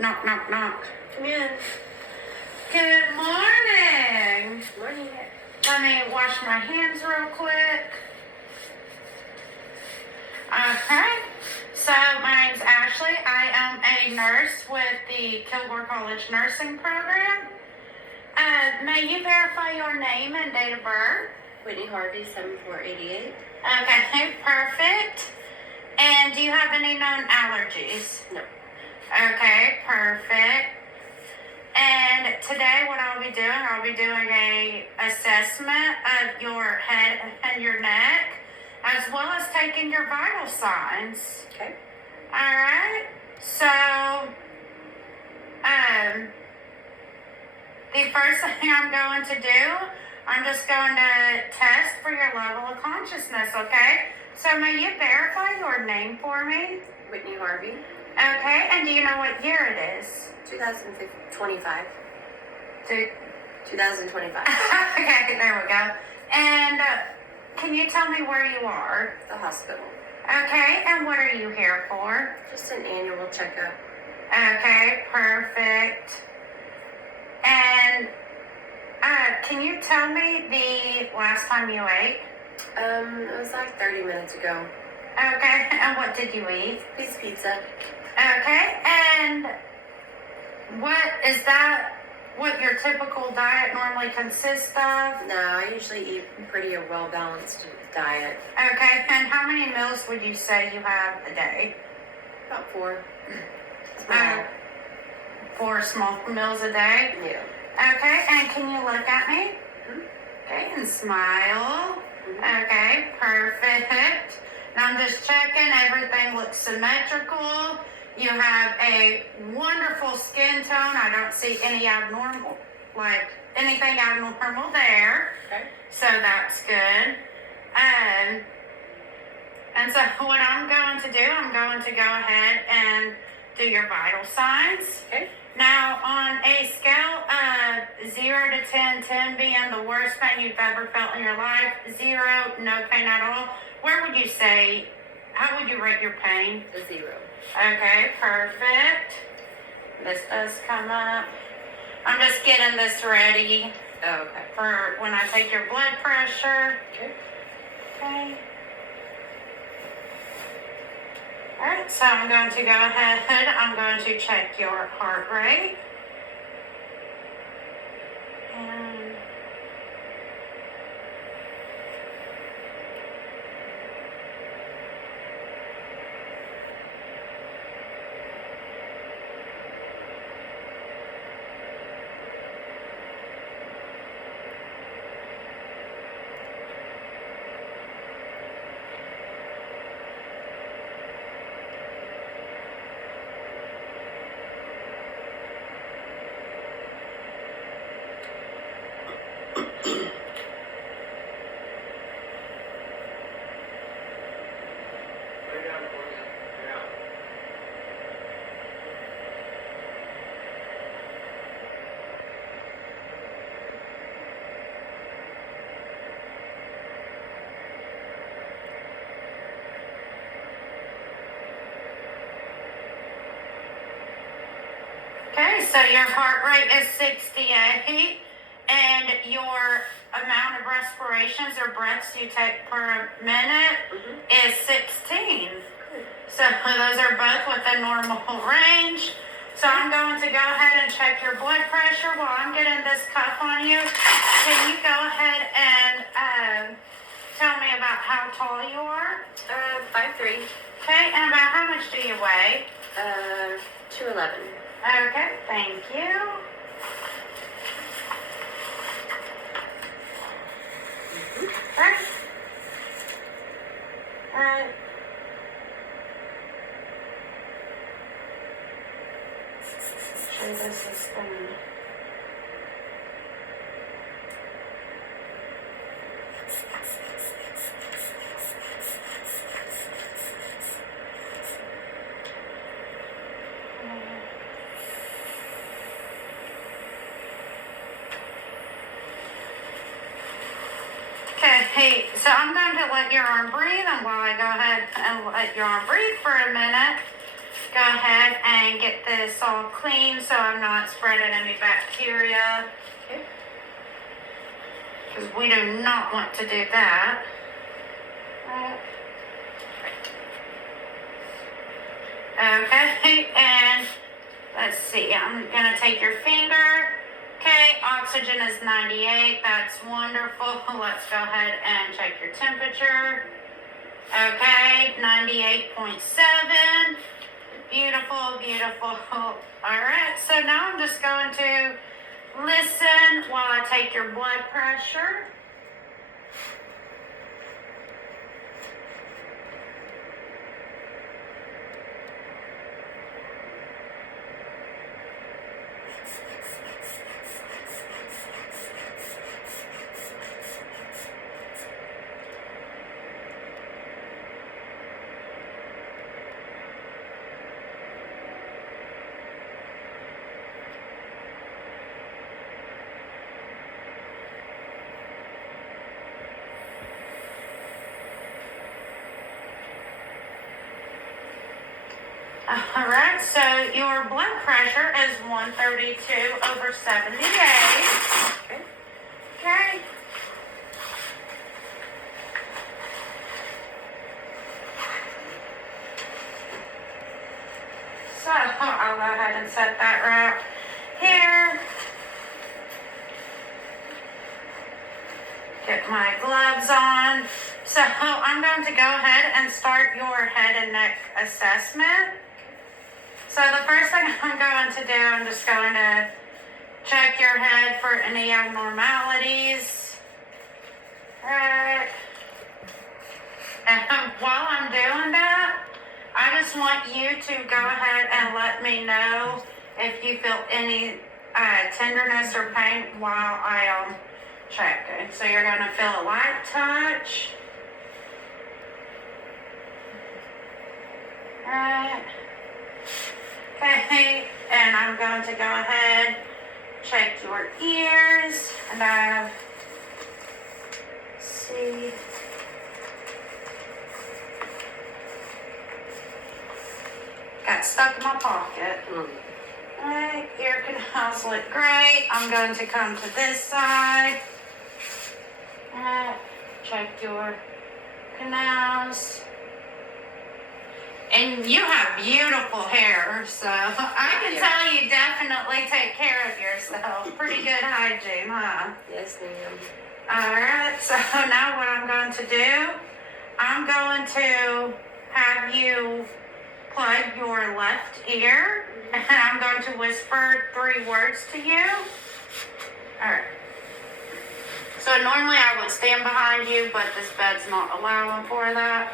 Knock, knock, knock. Come in. Good morning. Morning. Let me wash my hands real quick. Okay. So my name's Ashley. I am a nurse with the Kilgore College Nursing Program. May you verify your name and date of birth? Whitney Harvey, 7488. Okay, perfect. And do you have any known allergies? No. Okay, perfect. And today what I'll be doing a assessment of your head and your neck, as well as taking your vital signs. Okay. All right. So, the first thing I'm going to do, I'm just going to test for your level of consciousness, okay? So may you verify your name for me? Whitney Harvey. Okay, and do you know what year it is? 2025. 2025. Okay, there we go. And can you tell me where you are? The hospital. Okay, and what are you here for? Just an annual checkup. Okay, perfect. And can you tell me the last time you ate? It was like 30 minutes ago. Okay, and what did you eat? Piece of pizza. Okay, and what your typical diet normally consists of? No, I usually eat pretty well-balanced diet. Okay, and how many meals would you say you have a day? About 4. Small. 4 small meals a day? Yeah. Okay, and can you look at me? Mm-hmm. Okay, and smile. Mm-hmm. Okay, perfect. Now I'm just checking, everything looks symmetrical. You have a wonderful skin tone. I don't see anything abnormal there. Okay. So that's good. And so what I'm going to do, I'm going to go ahead and do your vital signs. Okay. Now, on a scale of 0 to 10, 10 being the worst pain you've ever felt in your life, 0, no pain at all, where would you say, how would you rate your pain? A 0. Okay, perfect. This does come up. I'm just getting this ready Oh, okay. for when I take your blood pressure. Okay. Okay. Alright, so I'm going to go ahead, I'm going to check your heart rate. And okay, so your heart rate is 68, and your amount of respirations or breaths you take per minute is 16. So those are both within normal range. So I'm going to go ahead and check your blood pressure while I'm getting this cuff on you. Can you go ahead and tell me about how tall you are? 5'3". Okay, and about how much do you weigh? 211. Okay, thank you. Okay. Sure this is gonna... Okay, so I'm going to let your arm breathe, and while I go ahead and let your arm breathe for a minute, go ahead and get this all clean so I'm not spreading any bacteria. Okay. Because we do not want to do that. Okay, and let's see, I'm gonna take your finger. Okay, oxygen is 98, that's wonderful. Let's go ahead and check your temperature. Okay, 98.7. Beautiful, beautiful. All right, so now I'm just going to listen while I take your blood pressure. All right, so your blood pressure is 132/78. Okay. Okay. So I'll go ahead and set that right here. Get my gloves on. So I'm going to go ahead and start your head and neck assessment. So the first thing I'm going to do, I'm just going to check your head for any abnormalities. Right. And while I'm doing that, I just want you to go ahead and let me know if you feel any tenderness or pain while I am checking. So you're going to feel a light touch. Right. Okay, and I'm going to go ahead, check your ears, and see. Got stuck in my pocket. Alright, ear canals look great. I'm going to come to this side. Check your canals. And you have beautiful hair, so I can tell you definitely take care of yourself. Pretty good hygiene, huh? Yes, ma'am. Alright, so now what I'm going to do, I'm going to have you plug your left ear, and I'm going to whisper 3 words to you. Alright. So normally I would stand behind you, but this bed's not allowing for that.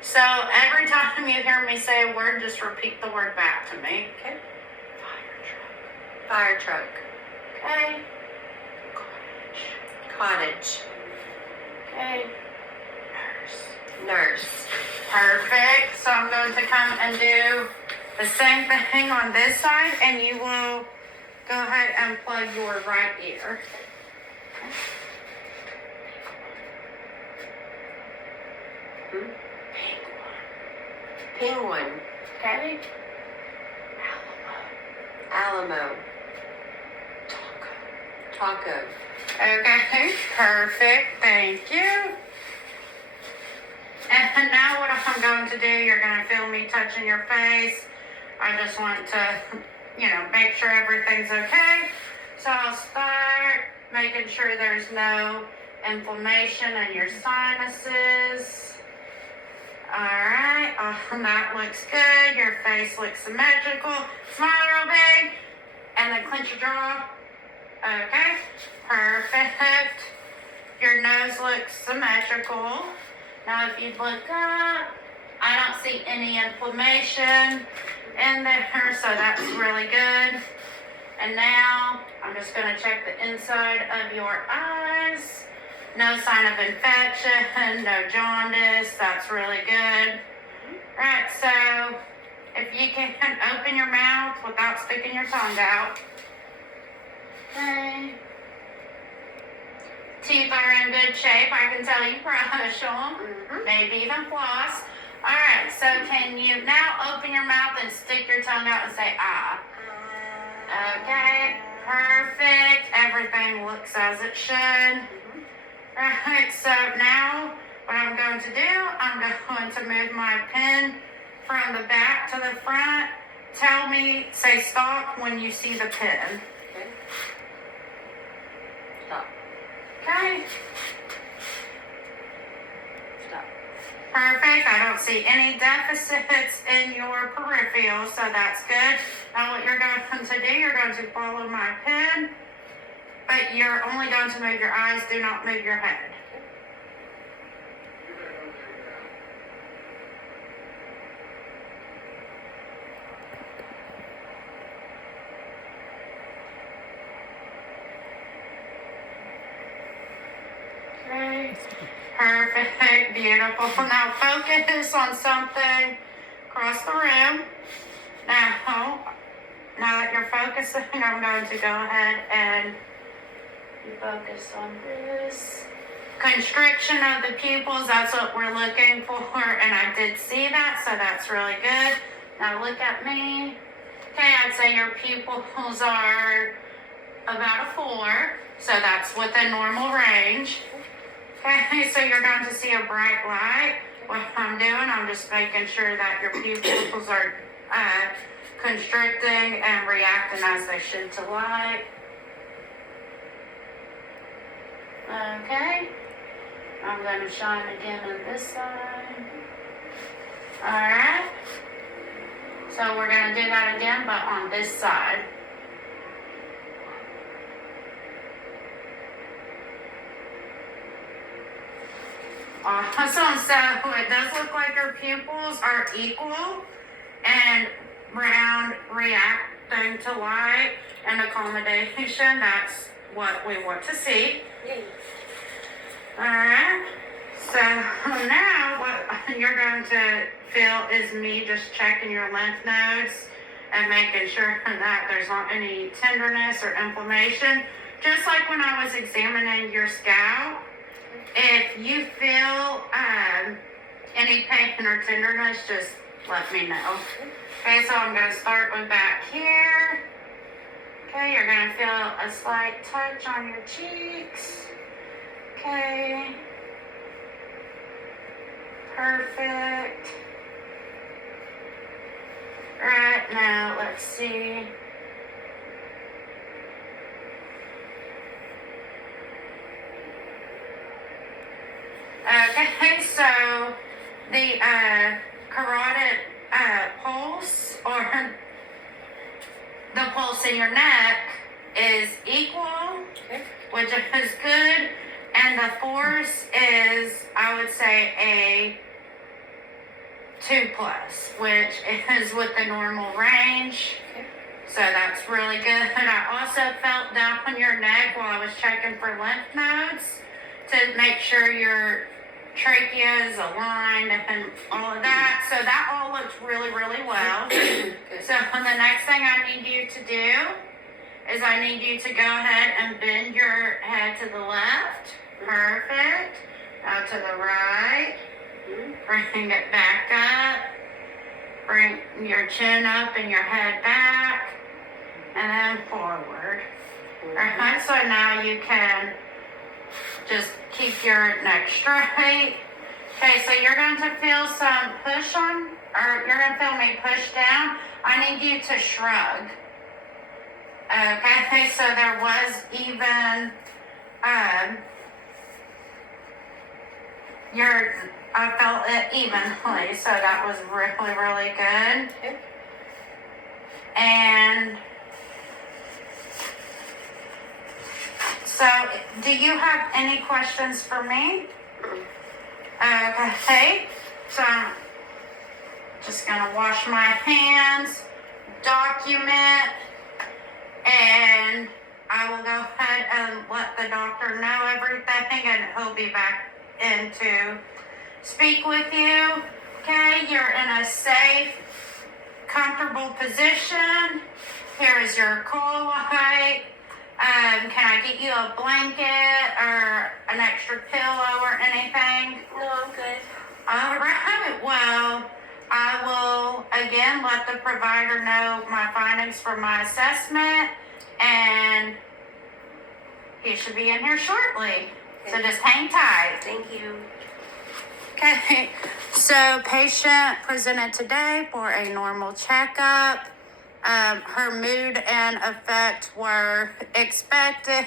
So every time you hear me say a word, just repeat the word back to me. Okay. Fire Fire truck. truck. Okay. Cottage. Okay. Nurse. Perfect. So I'm going to come and do the same thing on this side, and you will go ahead and plug your right ear. Penguin. Okay. Alamo. Taco. Okay, perfect. Thank you. And now what I'm going to do, you're going to feel me touching your face. I just want to, make sure everything's okay. So I'll start making sure there's no inflammation in your sinuses. Alright, that looks good. Your face looks symmetrical. Smile real big. And then clench your jaw. Okay, perfect. Your nose looks symmetrical. Now if you look up, I don't see any inflammation in there, so that's really good. And now I'm just going to check the inside of your eyes. No sign of infection, no jaundice, that's really good. Right, so if you can open your mouth without sticking your tongue out. Okay. Teeth are in good shape. I can tell you brush them. Maybe even floss. Alright, so can you now open your mouth and stick your tongue out and say ah? Okay, perfect. Everything looks as it should. Alright, so now what I'm going to do, I'm going to move my pen from the back to the front. Tell me, say stop when you see the pen. Okay. Stop. Okay, Stop. perfect. I don't see any deficits in your peripheral, so that's good. Now what you're going to do, you're going to follow my pen, but you're only going to move your eyes, do not move your head. Okay, perfect, beautiful. Now focus on something across the room. Now that you're focusing, I'm going to go ahead and focus on this. Constriction of the pupils, that's what we're looking for, and I did see that, so that's really good. Now look at me. Okay, I'd say your pupils are about a 4, so that's within normal range. Okay, so you're going to see a bright light. What I'm doing, I'm just making sure that your pupils are constricting and reacting as they should to light. Okay, I'm going to shine again on this side. Alright, so we're going to do that again, but on this side. Awesome, so it does look like your pupils are equal and round, reacting to light and accommodation. That's what we want to see. Alright, so now what you're going to feel is me just checking your lymph nodes and making sure that there's not any tenderness or inflammation. Just like when I was examining your scalp, if you feel any pain or tenderness, just let me know. Okay, so I'm going to start with back here. Okay, you're going to feel a slight touch on your cheeks. Okay. Perfect. Right, now let's see. Okay, so the carotid pulse, or the pulse in your neck, is equal, which is good, and the force is, I would say, a 2+, which is with the normal range. So that's really good. And I also felt down on your neck while I was checking for lymph nodes to make sure your trachea is aligned and all of that. So that all looks really, really well. So the next thing I need you to do is I need you to go ahead and bend your head to the left. Perfect. Now to the right. Bring it back up. Bring your chin up and your head back. And then forward. Alright, so now you can just keep your neck straight. Okay, so you're going to feel some push on, or you're going to feel me push down. I need you to shrug. Okay, so there was even, I felt it evenly, so that was really, really good. Okay. And so, do you have any questions for me? Okay, so I'm just gonna wash my hands, document, and I will go ahead and let the doctor know everything, and he'll be back in to speak with you. Okay, you're in a safe, comfortable position. Here is your call light. Can I get you a blanket or an extra pillow or anything? No, I'm good. All right, well, I will again let the provider know my findings from my assessment, and he should be in here shortly. So Okay. just hang tight. Thank you. Okay, so patient presented today for a normal checkup. Her mood and affect were expected.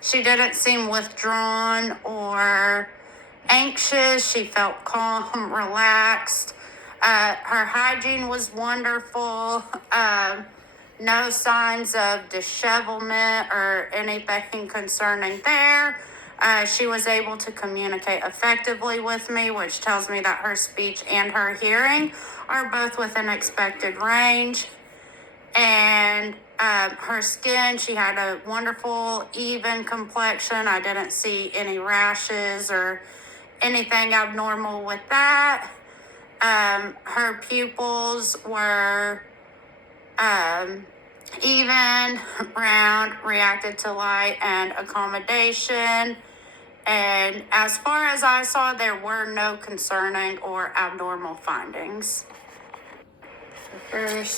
She didn't seem withdrawn or anxious. She felt calm, relaxed. Her hygiene was wonderful. No signs of dishevelment or anything concerning there. She was able to communicate effectively with me, which tells me that her speech and her hearing are both within expected range. And her skin, she had a wonderful, even complexion. I didn't see any rashes or anything abnormal with that. Her pupils were even, round, reacted to light and accommodation. And as far as I saw, there were no concerning or abnormal findings. First.